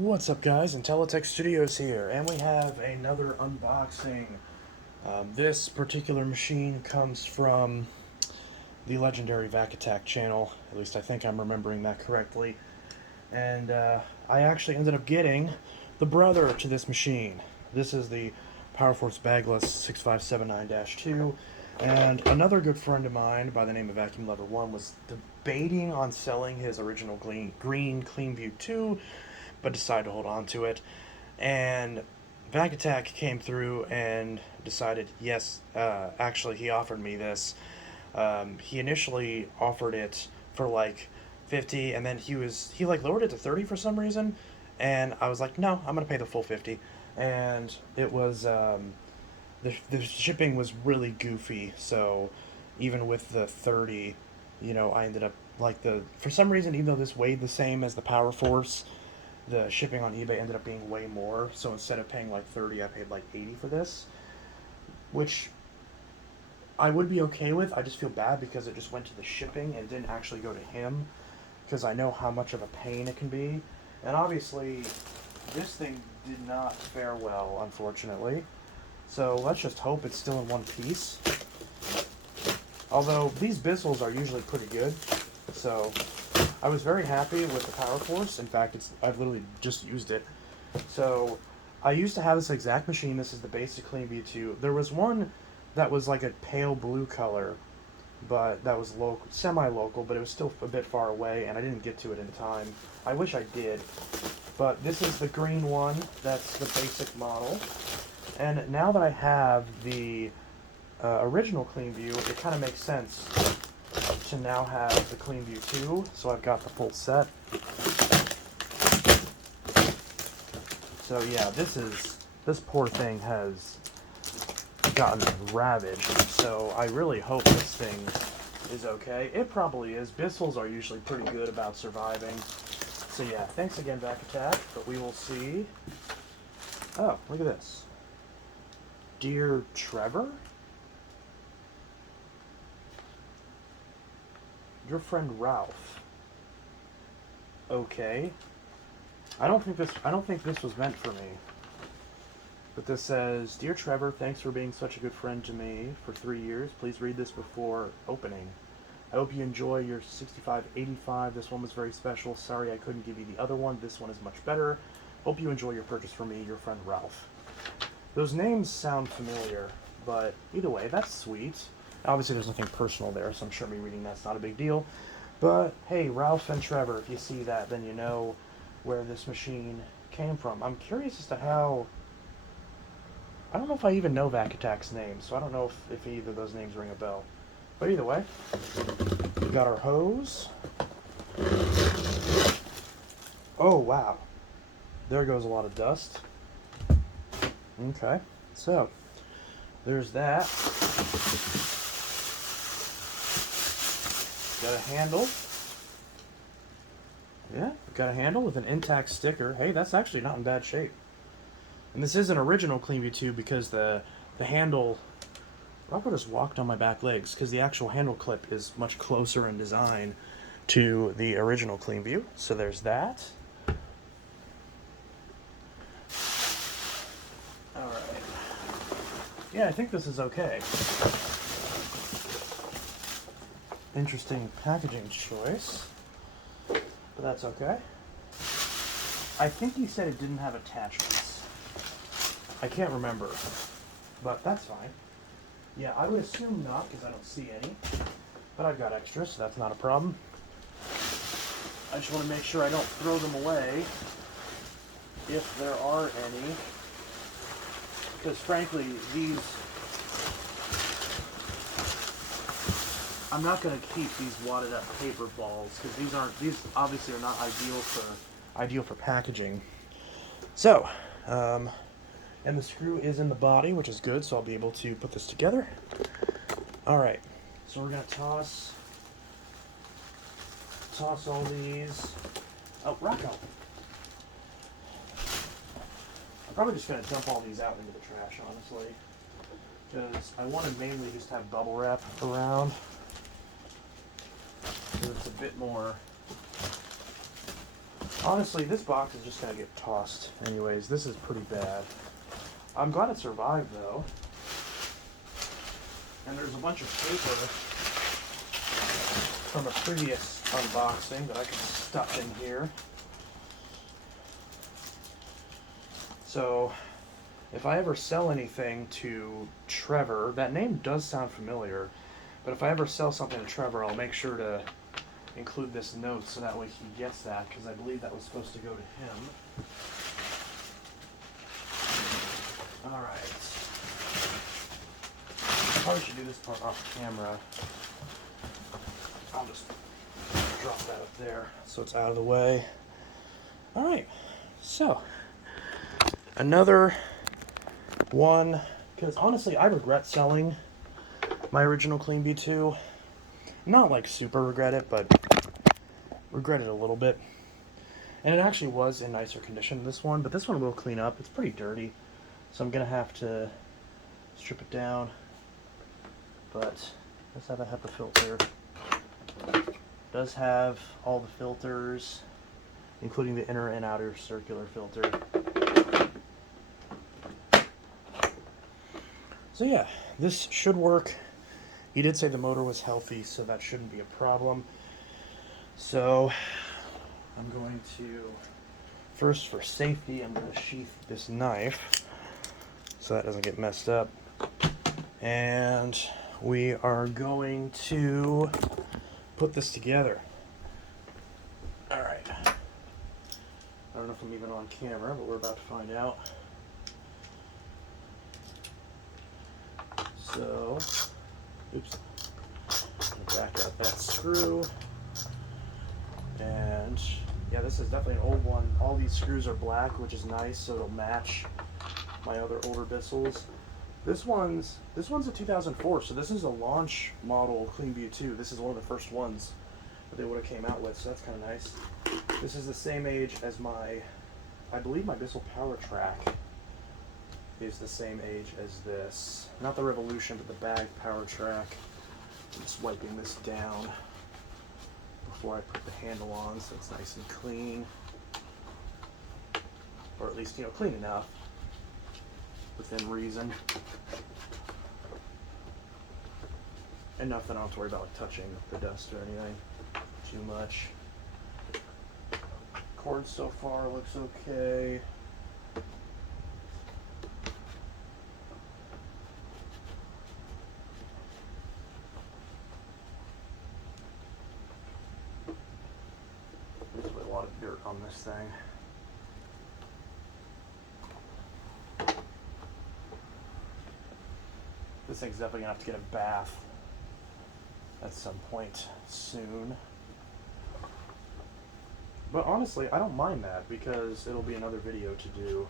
What's up, guys? Intelitech Studios here, and we have another unboxing. This particular machine comes from the legendary Vac Attack channel. At least I think I'm remembering that correctly. And I actually ended up getting the brother to this machine. This is the PowerForce Bagless 6579-2. And another good friend of mine by the name of Vacuum Lover 1 was debating on selling his original green CleanView 2, but decided to hold on to it. And Vac Attack came through and decided, yes, actually, he offered me this. He initially offered it for like 50, and then he like lowered it to 30 for some reason, and I was like, no, I'm gonna pay the full 50. And it was the shipping was really goofy, so even with the 30, I ended up like for some reason, even though this weighed the same as the Power Force, the shipping on eBay ended up being way more. So instead of paying like 30, I paid like 80 for this, which I would be okay with. I just feel bad because it just went to the shipping and didn't actually go to him, because I know how much of a pain it can be. And obviously, this thing did not fare well, unfortunately. So let's just hope it's still in one piece. Although these Bissells are usually pretty good, so I was very happy with the Power Force. In fact, I've literally just used it. So I used to have this exact machine. This is the basic CleanView 2. There was one that was like a pale blue color, but that was local, semi-local, but it was still a bit far away, and I didn't get to it in time. I wish I did. But this is the green one. That's the basic model. And now that I have the original CleanView, it kind of makes sense to now have the CleanView 2, so I've got the full set. So yeah, this poor thing has gotten ravaged, so I really hope this thing is okay. It probably is. Bissells are usually pretty good about surviving. So yeah, thanks again, Vac Attack, but we will see. Oh, look at this. Dear Trevor? Your friend Ralph. Okay. I don't think this was meant for me. But this says, Dear Trevor, thanks for being such a good friend to me for 3 years. Please read this before opening. I hope you enjoy your 6585. This one was very special. Sorry I couldn't give you the other one. This one is much better. Hope you enjoy your purchase from me, your friend Ralph. Those names sound familiar, but either way, that's sweet. Obviously, there's nothing personal there, so I'm sure me reading that's not a big deal. But hey, Ralph and Trevor, if you see that, then you know where this machine came from. I'm curious as to how. I don't know if I even know Vac Attack's name, so I don't know if either of those names ring a bell. But either way, we got our hose. Oh, wow. There goes a lot of dust. Okay, so there's that. Got a handle. Yeah, got a handle with an intact sticker. Hey, that's actually not in bad shape. And this is an original CleanView 2 because the handle... Robert just walked on my back legs because the actual handle clip is much closer in design to the original CleanView. So there's that. Alright. Yeah, I think this is okay. Interesting packaging choice, but that's okay. I think he said it didn't have attachments. I can't remember, but that's fine. Yeah, I would assume not because I don't see any, but I've got extras, so that's not a problem. I just want to make sure I don't throw them away if there are any, because frankly, I'm not going to keep these wadded up paper balls because these obviously are not ideal for packaging. So, and the screw is in the body, which is good, so I'll be able to put this together. All right, so we're going to toss all these. Oh, Rocco. I'm probably just going to dump all these out into the trash, honestly, because I want to mainly just have bubble wrap around. So it's a bit more Honestly, this box is just gonna get tossed anyways. This is pretty bad. I'm glad it survived though. And there's a bunch of paper from a previous unboxing that I can stuff in here. So, if I ever sell anything to Trevor, that name does sound familiar, but if I ever sell something to Trevor, I'll make sure to include this note so that way he gets that, because I believe that was supposed to go to him. Alright. I probably should do this part off camera. I'll just drop that up there so it's out of the way. Alright, so another one, because honestly I regret selling my original CleanView 2. Not like super regret it, but regret it a little bit. And it actually was in nicer condition than this one, but this one will clean up. It's pretty dirty, so I'm gonna have to strip it down. But it does have a HEPA filter. It does have all the filters, including the inner and outer circular filter. So yeah, this should work. He did say the motor was healthy, so that shouldn't be a problem. So I'm going to, first for safety, I'm going to sheath this knife so that doesn't get messed up. And we are going to put this together. Alright. I don't know if I'm even on camera, but we're about to find out. So, oops. I'm gonna back out that screw. And yeah, this is definitely an old one. All these screws are black, which is nice, so it'll match my other older Bissells. This one's a 2004, so this is a launch model CleanView 2. This is one of the first ones that they would have came out with, so that's kind of nice. This is the same age as I believe my Bissell Power Track is the same age as this. Not the Revolution, but the bag Power Track. I'm just wiping this down before I put the handle on so it's nice and clean. Or at least, clean enough within reason. Enough that I don't have to worry about like touching the dust or anything too much. Cord so far looks okay. There's a lot of dirt on this thing. This thing's definitely gonna have to get a bath at some point soon. But honestly, I don't mind that because it'll be another video to do.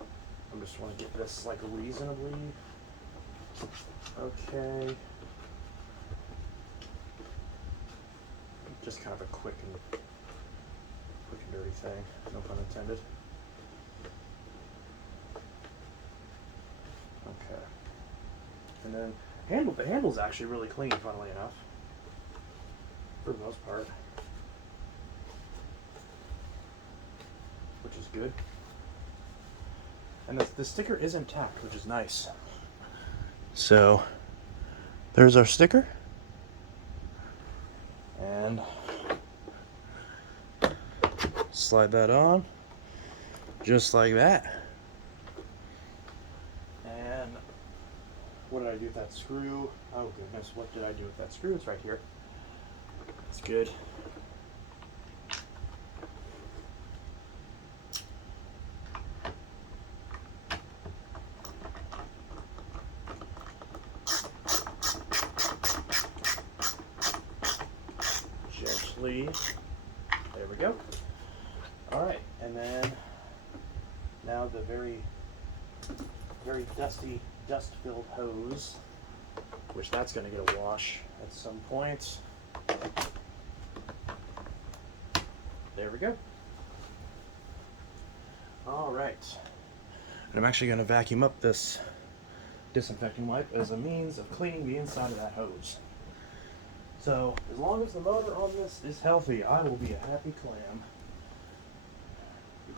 I just want to get this like reasonably okay. Just kind of a quick and dirty thing, no pun intended. Okay. And then the handle's actually really clean, funnily enough. For the most part. Which is good. And the sticker is intact, which is nice. So, there's our sticker. And slide that on. Just like that. And what did I do with that screw? Oh goodness, what did I do with that screw? It's right here. It's good. Gently. There we go. Alright, and then now the very dusty, dust-filled hose, which that's going to get a wash at some point. There we go. Alright. And I'm actually going to vacuum up this disinfecting wipe as a means of cleaning the inside of that hose. So, as long as the motor on this is healthy, I will be a happy clam.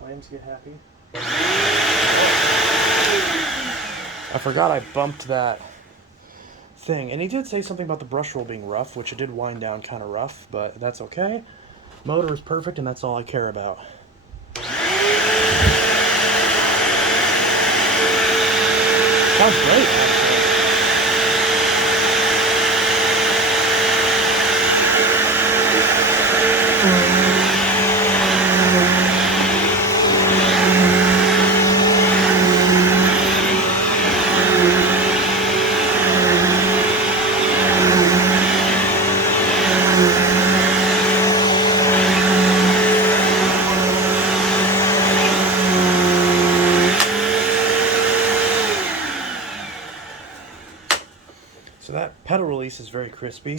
clams get happy. I forgot I bumped that thing. And he did say something about the brush roll being rough, which it did wind down kind of rough, but that's okay. Motor is perfect, and that's all I care about. Sounds great, actually. So that pedal release is very crispy.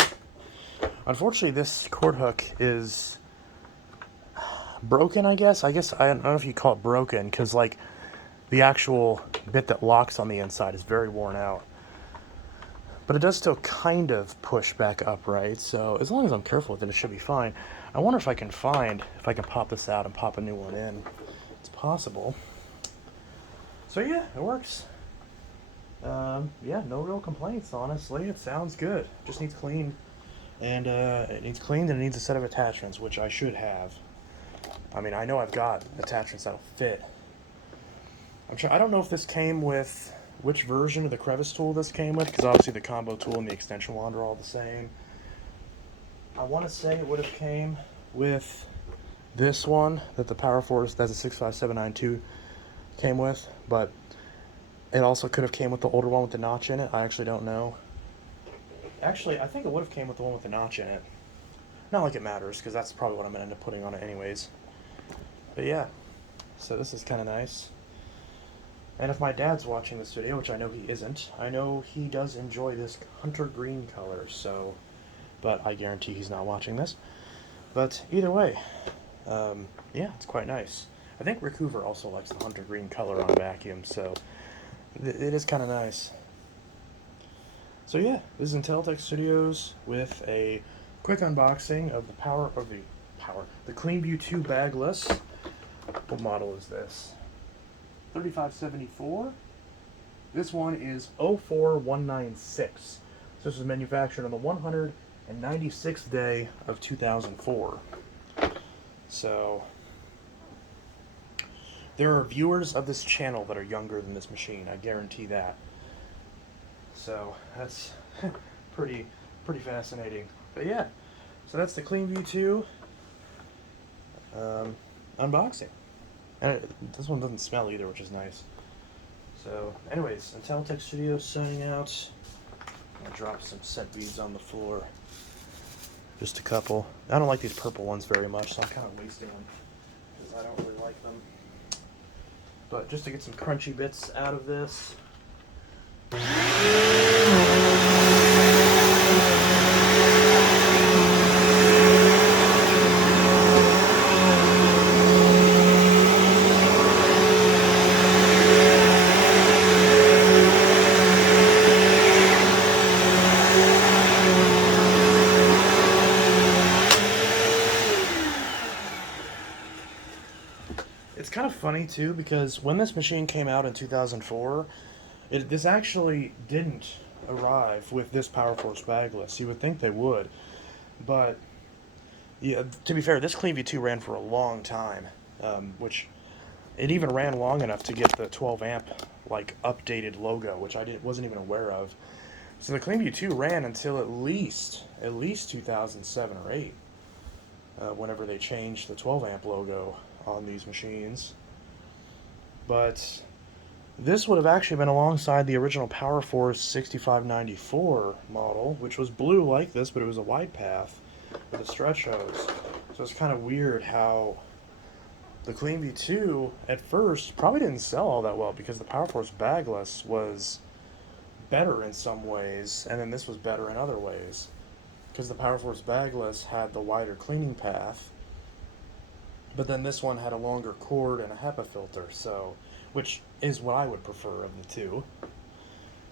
Unfortunately, this cord hook is broken, I guess. I don't know if you call it broken, because like the actual bit that locks on the inside is very worn out. But it does still kind of push back upright, so as long as I'm careful with it, it should be fine. I wonder if I can pop this out and pop a new one in. It's possible. So yeah, it works. Yeah, no real complaints, honestly. It sounds good. Just needs cleaned. And it needs cleaned, and it needs a set of attachments, which I should have. I mean, I know I've got attachments that'll fit. I don't know if this came with which version of the crevice tool this came with, because obviously the combo tool and the extension wand are all the same. I want to say it would have came with this one that the Power Force, that's a 65792, came with, but it also could have came with the older one with the notch in it. I actually don't know. Actually, I think it would have came with the one with the notch in it. Not like it matters, because that's probably what I'm going to end up putting on it anyways. But yeah, so this is kind of nice. And if my dad's watching this video, which I know he isn't, I know he does enjoy this hunter green color, so, but I guarantee he's not watching this. But either way, yeah, it's quite nice. I think Rick Hoover also likes the hunter green color on vacuum, so it is kind of nice. So yeah, this is Intelitech Studios with a quick unboxing of the CleanView 2 bagless. What model is this? 3574. This one is 04196. So this was manufactured on the 196th day of 2004. So there are viewers of this channel that are younger than this machine, I guarantee that. So that's pretty fascinating. But yeah, so that's the CleanView 2 unboxing. And this one doesn't smell either, which is nice. So anyways, Intelitech Studios signing out. I'm gonna drop some scent beads on the floor. Just a couple. I don't like these purple ones very much, so I'm kind of wasting them because I don't really like them. But just to get some crunchy bits out of this. It's kind of funny too, because when this machine came out in 2004, this actually didn't arrive with this Power Force bagless. You would think they would, but yeah, to be fair, this CleanView 2 ran for a long time, which it even ran long enough to get the 12 amp like updated logo, which I wasn't even aware of. So the CleanView 2 ran until at least 2007 or 8, whenever they changed the 12 amp logo on these machines. But this would have actually been alongside the original Power Force 6594 model, which was blue like this, but it was a wide path with a stretch hose. So it's kind of weird how the CleanView 2 at first probably didn't sell all that well, because the Power Force bagless was better in some ways, and then this was better in other ways, because the Power Force bagless had the wider cleaning path, but then this one had a longer cord and a HEPA filter, so, which is what I would prefer of the two.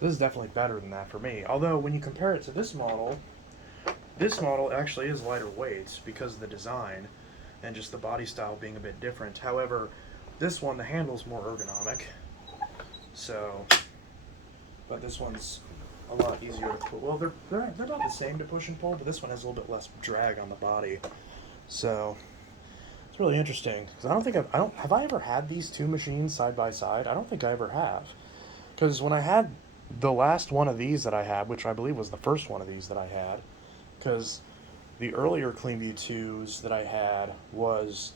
This is definitely better than that for me. Although when you compare it to this model actually is lighter weight because of the design and just the body style being a bit different. However, This one, the handle's more ergonomic. So, but this one's a lot easier to pull. Well, they're about the same to push and pull, but this one has a little bit less drag on the body. So, it's really interesting because I don't think have I ever had these two machines side by side? I don't think I ever have. Because when I had the last one of these that I had, which I believe was the first one of these that I had, because the earlier CleanView 2s that I had was...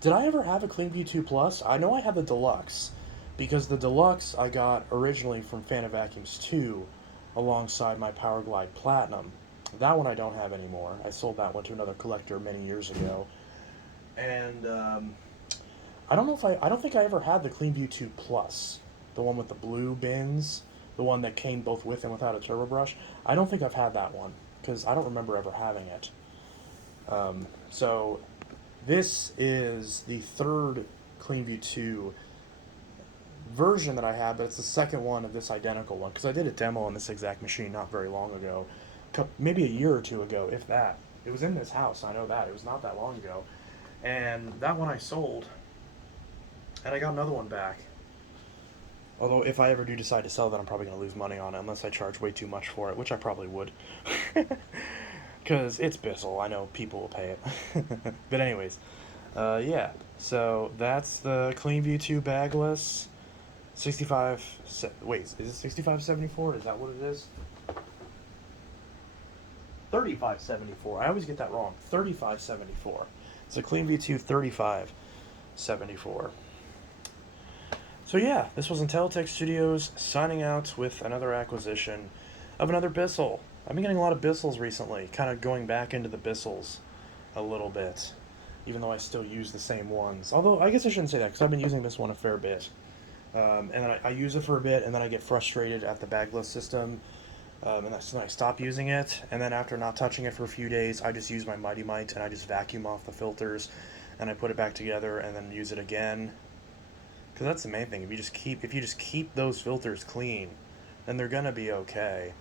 Did I ever have a CleanView 2 Plus? I know I had the Deluxe, because the Deluxe I got originally from Fan of Vacuums 2 alongside my Powerglide Platinum. That one I don't have anymore. I sold that one to another collector many years ago. And I don't know if I don't think I ever had the CleanView 2 Plus, the one with the blue bins, the one that came both with and without a turbo brush. I don't think I've had that one, because I don't remember ever having it. So this is the third CleanView 2 version that I have, but it's the second one of this identical one, because I did a demo on this exact machine not very long ago, maybe a year or two ago, if that. It was in this house, I know that. It was not that long ago. And that one I sold, and I got another one back. Although if I ever do decide to sell that, I'm probably going to lose money on it unless I charge way too much for it, which I probably would. Because it's Bissell, I know people will pay it. But anyways, yeah. So that's the CleanView 2 bagless 65. Wait, is it 6574? Is that what it is? 3574. I always get that wrong. 3574. It's a CleanView 2 3574. So yeah, this was Intelitech Studios signing out with another acquisition of another Bissell. I've been getting a lot of Bissells recently, kind of going back into the Bissells a little bit, even though I still use the same ones. Although, I guess I shouldn't say that, because I've been using this one a fair bit. And then I use it for a bit, and then I get frustrated at the bagless system, and then I stop using it, and then after not touching it for a few days, I just use my Mighty Mite, and I just vacuum off the filters, and I put it back together, and then use it again. Because that's the main thing. If you just keep those filters clean, then they're gonna be okay.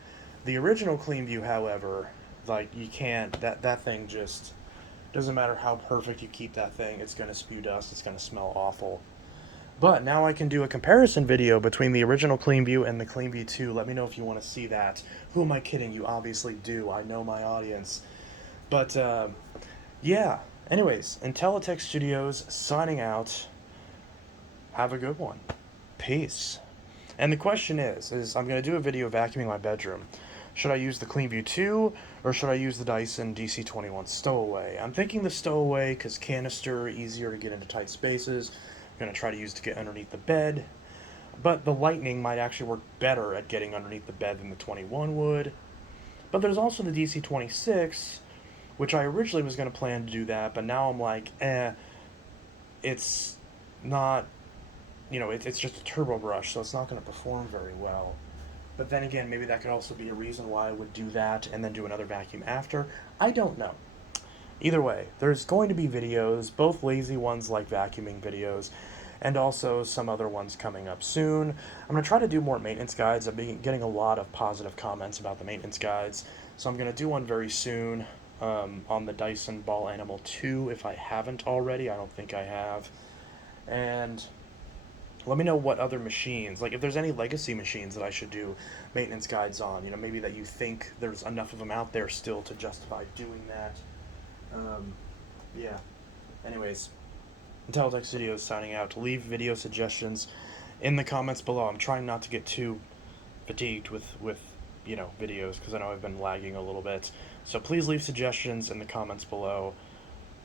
The original CleanView, however, like, you can't. That thing just doesn't matter how perfect you keep that thing. It's gonna spew dust. It's gonna smell awful. But now I can do a comparison video between the original CleanView and the CleanView 2. Let me know if you want to see that. Who am I kidding? You obviously do. I know my audience. But yeah. Anyways, Intelitech Studios signing out. Have a good one. Peace. And the question is I'm going to do a video vacuuming my bedroom. Should I use the CleanView 2 or should I use the Dyson DC21 Stowaway? I'm thinking the Stowaway because canister, easier to get into tight spaces. I'm going to try to use it to get underneath the bed. But the Lightning might actually work better at getting underneath the bed than the 21 would. But there's also the DC26, which I originally was going to plan to do that, but now I'm like, it's not... it's just a turbo brush, so it's not going to perform very well. But then again, maybe that could also be a reason why I would do that and then do another vacuum after. I don't know. Either way, there's going to be videos, both lazy ones like vacuuming videos, and also some other ones coming up soon. I'm going to try to do more maintenance guides. I've been getting a lot of positive comments about the maintenance guides, so I'm going to do one very soon on the Dyson Ball Animal 2 if I haven't already. I don't think I have. And... let me know what other machines, like if there's any legacy machines that I should do maintenance guides on, maybe that you think there's enough of them out there still to justify doing that. Yeah. Anyways, Intelitech Studios signing out. Leave video suggestions in the comments below. I'm trying not to get too fatigued with videos because I know I've been lagging a little bit. So please leave suggestions in the comments below,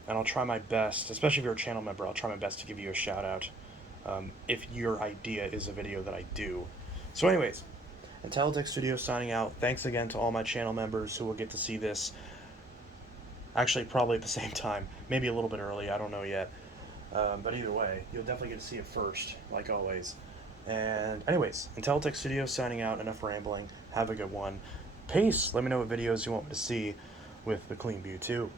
and I'll try my best, especially if you're a channel member, I'll try my best to give you a shout out. If your idea is a video that I do. So anyways, Intelitech Studios signing out. Thanks again to all my channel members who will get to see this. Actually, probably at the same time. Maybe a little bit early, I don't know yet. But either way, you'll definitely get to see it first, like always. And anyways, Intelitech Studios signing out. Enough rambling. Have a good one. Peace. Let me know what videos you want me to see with the CleanView 2.